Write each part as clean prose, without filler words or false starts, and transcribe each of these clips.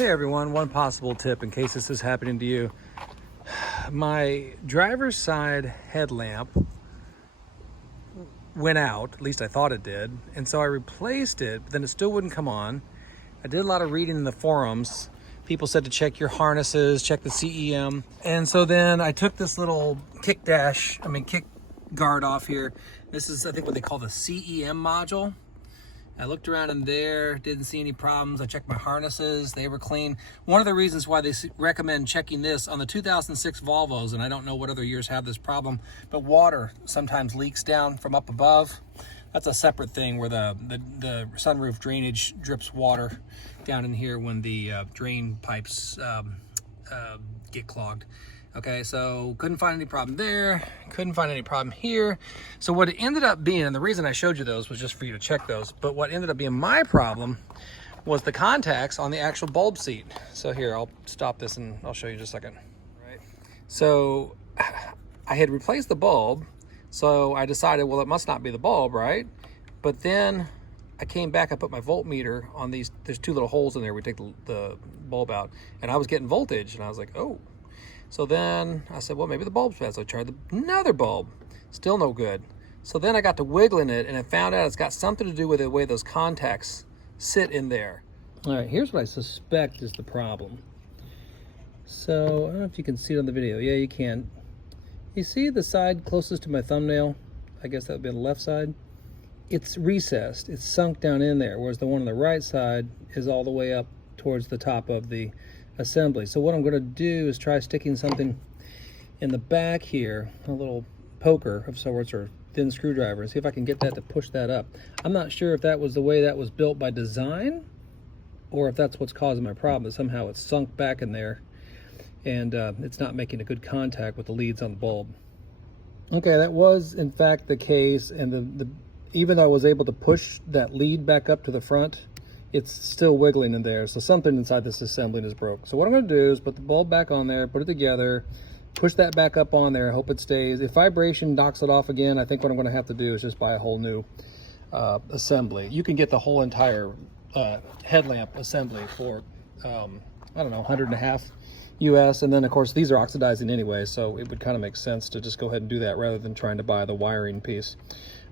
Hey everyone, one possible tip in case this is happening to you. My driver's side headlamp went out, at least I thought it did, and so I replaced it, but then it still wouldn't come on. I did a lot of reading in the forums. People said to check your harnesses, check the CEM. And so then I took this little kick guard off here. This is, I think, what they call the CEM module. I looked around in there, didn't see any problems. I checked my harnesses, they were clean. One of the reasons why they recommend checking this on the 2006 Volvos, and I don't know what other years have this problem, but water sometimes leaks down from up above. That's a separate thing where the sunroof drainage drips water down in here when the drain pipes get clogged. Okay, so couldn't find any problem there, couldn't find any problem here. So what it ended up being, and the reason I showed you those was just for you to check those, but what ended up being my problem was the contacts on the actual bulb seat. So here, I'll stop this and I'll show you in just a second. Right. So I had replaced the bulb, so I decided, well, it must not be the bulb, right? But then I came back, I put my voltmeter on these, there's two little holes in there, we take the bulb out, and I was getting voltage, and I was like, oh. So then I said, well, maybe the bulb's bad. So I tried another bulb, still no good. So then I got to wiggling it and I found out it's got something to do with the way those contacts sit in there. All right, here's what I suspect is the problem. So I don't know if you can see it on the video. Yeah, you can. You see the side closest to my thumbnail? I guess that would be on the left side. It's recessed, it's sunk down in there, whereas the one on the right side is all the way up towards the top of the assembly. So what I'm going to do is try sticking something in the back here, a little poker of sorts or thin screwdriver, and see if I can get that to push that up. I'm not sure if that was the way that was built by design or if that's what's causing my problem, that somehow it's sunk back in there and it's not making a good contact with the leads on the bulb. Okay, that was in fact the case, and even though I was able to push that lead back up to the front, it's still wiggling in there, so something inside this assembly is broke. So what I'm going to do is put the bulb back on there, put it together, push that back up on there, hope it stays. If vibration knocks it off again, I think what I'm going to have to do is just buy a whole new assembly. You can get the whole entire headlamp assembly for, I don't know, $150 US, and then of course these are oxidizing anyway, so it would kind of make sense to just go ahead and do that rather than trying to buy the wiring piece.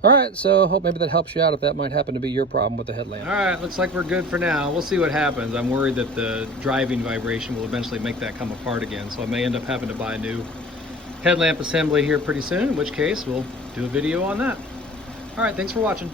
All right, so hope maybe that helps you out if that might happen to be your problem with the headlamp. All right, looks like we're good for now. We'll see what happens. I'm worried that the driving vibration will eventually make that come apart again, so I may end up having to buy a new headlamp assembly here pretty soon, in which case we'll do a video on that. All right, thanks for watching.